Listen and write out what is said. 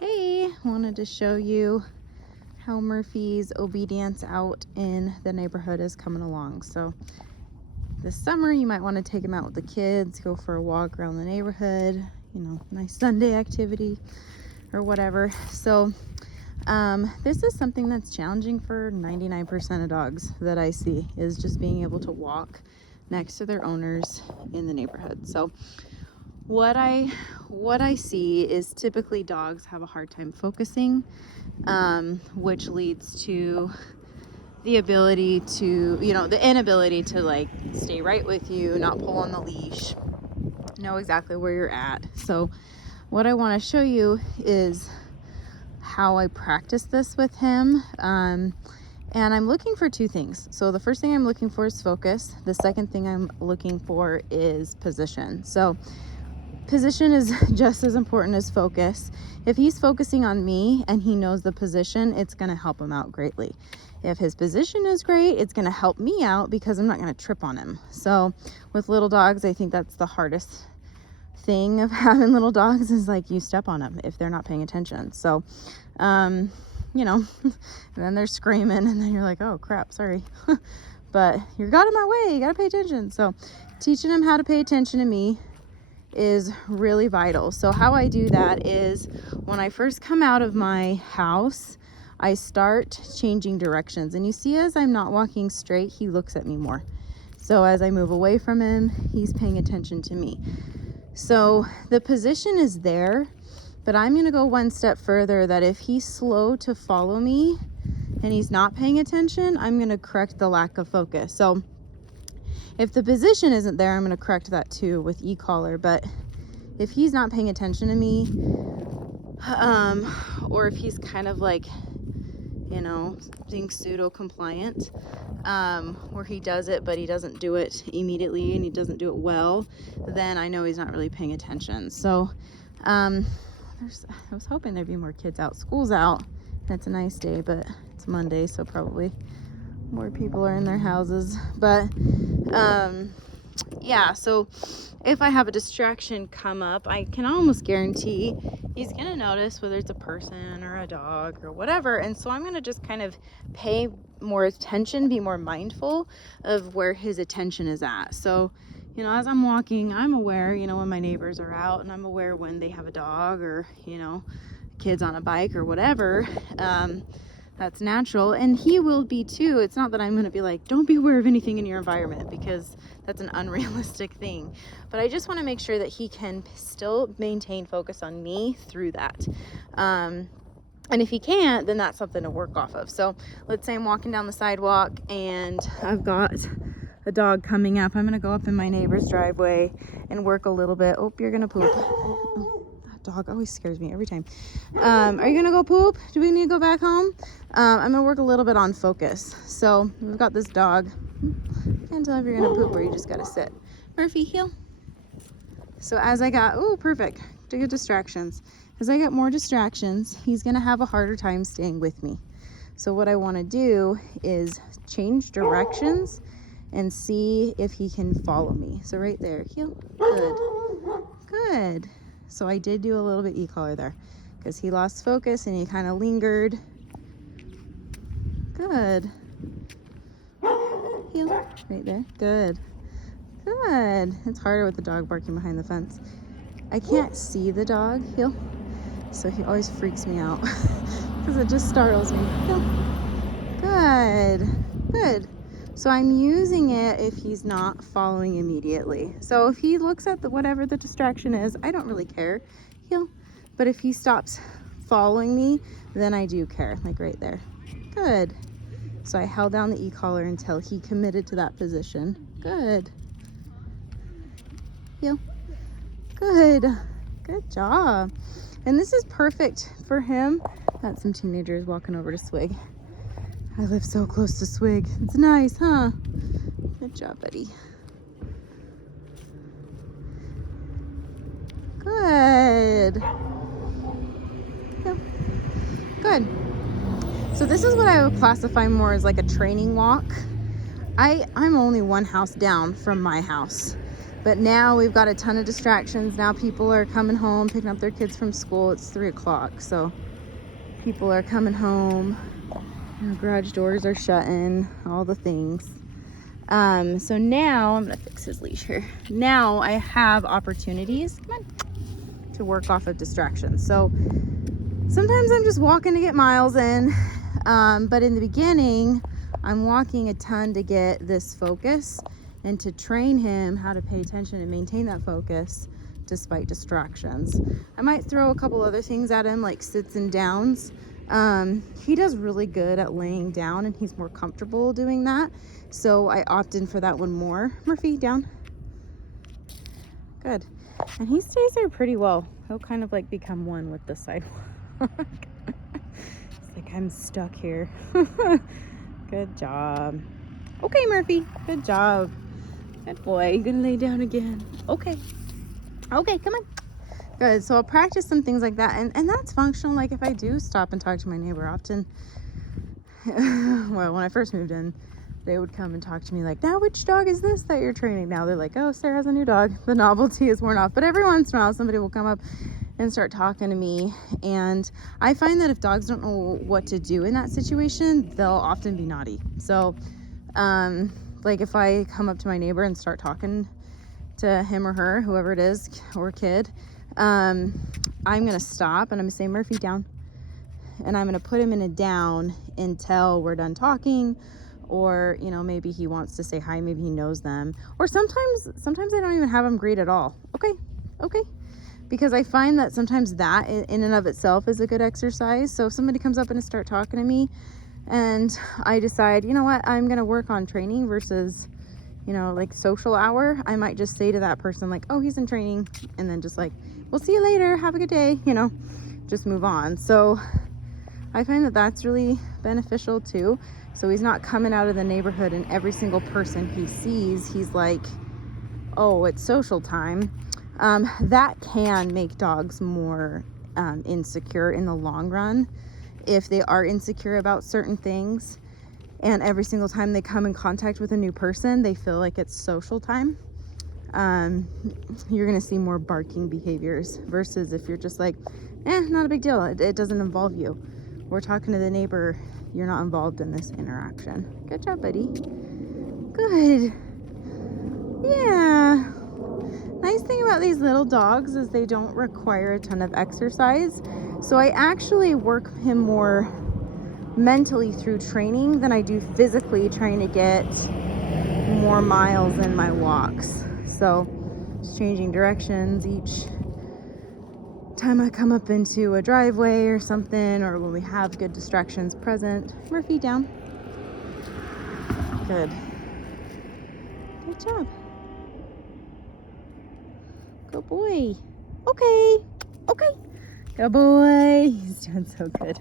Hey, wanted to show you how Murphy's obedience out in the neighborhood is coming along. So this summer you might want to take him out with the kids, go for a walk around the neighborhood, nice Sunday activity or whatever. So this is something that's challenging for 99% of dogs that I see, is just being able to walk next to their owners in the neighborhood. So what I see is typically dogs have a hard time focusing, which leads to the inability to like stay right with you, not pull on the leash, know exactly where you're at. So what I want to show you is how I practice this with him. And I'm looking for two things. So the first thing I'm looking for is focus. The second thing I'm looking for is position. So position is just as important as focus. If he's focusing on me and he knows the position, it's going to help him out greatly. If his position is great, it's going to help me out because I'm not going to trip on him. So with little dogs, I think that's the hardest thing of having little dogs, is like you step on them if they're not paying attention. So and then they're screaming and then you're like, oh crap, sorry. But you're got in my way, you got to pay attention. So teaching him how to pay attention to me is really vital. So how I do that is when I first come out of my house, I start changing directions. And you see, as I'm not walking straight, he looks at me more. So as I move away from him, he's paying attention to me. So the position is there, but I'm going to go one step further, that if he's slow to follow me and he's not paying attention, I'm going to correct the lack of focus. So if the position isn't there, I'm going to correct that too with e-collar. But if he's not paying attention to me, or if he's kind of like, being pseudo compliant, where he does it, but he doesn't do it immediately and he doesn't do it well, then I know he's not really paying attention. So, I was hoping there'd be more kids out. School's out. It's a nice day, but it's Monday, so probably more people are in their houses. But so if I have a distraction come up, I can almost guarantee he's gonna notice whether it's a person or a dog or whatever. And so I'm gonna just kind of pay more attention, be more mindful of where his attention is at. So as I'm walking, I'm aware, when my neighbors are out, and I'm aware when they have a dog or kids on a bike or whatever. That's natural, and he will be too. It's not that I'm going to be like, don't be aware of anything in your environment, because that's an unrealistic thing. But I just want to make sure that he can still maintain focus on me through that. And if he can't, then that's something to work off of. So let's say I'm walking down the sidewalk and I've got a dog coming up. I'm going to go up in my neighbor's driveway and work a little bit. Oh, you're going to poop. Dog always scares me every time. Are you gonna go poop? Do we need to go back home? I'm gonna work a little bit on focus. So we've got this dog. Can't tell if you're gonna poop or you just gotta sit. Murphy, heel. So as I got, perfect, to get distractions. As I get more distractions, he's gonna have a harder time staying with me. So what I wanna do is change directions and see if he can follow me. So right there, heel, good. So I did do a little bit e-collar there because he lost focus and he kind of lingered. Good. Heel. Right there. Good. It's harder with the dog barking behind the fence. I can't see the dog. Heel. So he always freaks me out because it just startles me. Heel. Good. So I'm using it if he's not following immediately. So if he looks at whatever the distraction is, I don't really care. But if he stops following me, then I do care, like right there. Good. So I held down the e-collar until he committed to that position. Good. Good job. And this is perfect for him. Got some teenagers walking over to Swig. I live so close to Swig. It's nice, huh? Good job, buddy. Good. Good. So this is what I would classify more as like a training walk. I'm only one house down from my house. But now we've got a ton of distractions. Now people are coming home, picking up their kids from school. It's 3 o'clock, so people are coming home. The garage doors are shutting, all the things. So now I'm gonna fix his leash here. Now I have opportunities, come on, to work off of distractions. So sometimes I'm just walking to get miles in, but in the beginning, I'm walking a ton to get this focus and to train him how to pay attention and maintain that focus despite distractions. I might throw a couple other things at him, like sits and downs. He does really good at laying down and he's more comfortable doing that. So I opt in for that one more. Murphy, down. Good. And he stays there pretty well. He'll kind of like become one with the sidewalk. It's like, I'm stuck here. Good job. Okay, Murphy. Good job. Good boy. You gonna lay down again? Okay. Okay, come on. Good. So I'll practice some things like that. And that's functional. Like if I do stop and talk to my neighbor often, well, when I first moved in, they would come and talk to me like, now which dog is this that you're training? Now they're like, oh, Sarah has a new dog. The novelty is worn off. But every once in a while, somebody will come up and start talking to me. And I find that if dogs don't know what to do in that situation, they'll often be naughty. So, like if I come up to my neighbor and start talking to him or her, whoever it is, or kid, I'm gonna stop and I'm gonna say, Murphy, down. And I'm gonna put him in a down until we're done talking, or you know, maybe he wants to say hi, maybe he knows them, or sometimes I don't even have him greet at all. Okay, because I find that sometimes that in and of itself is a good exercise. So if somebody comes up and start talking to me and I decide, you know what, I'm gonna work on training versus, you know, like social hour, I might just say to that person like, oh, he's in training, and then just like, we'll see you later, have a good day, you know, just move on. So I find that that's really beneficial too. So he's not coming out of the neighborhood and every single person he sees, he's like, oh, it's social time. That can make dogs more insecure in the long run if they are insecure about certain things. And every single time they come in contact with a new person, they feel like it's social time. You're gonna see more barking behaviors versus if you're just like, not a big deal. It doesn't involve you. We're talking to the neighbor. You're not involved in this interaction. Good job, buddy. Good. Yeah. Nice thing about these little dogs is they don't require a ton of exercise. So I actually work him more mentally through training than I do physically trying to get more miles in my walks. So just changing directions each time I come up into a driveway or something, or when we have good distractions present. Murphy, down. Good. Good job. Good boy. Okay. Good boy. He's doing so good.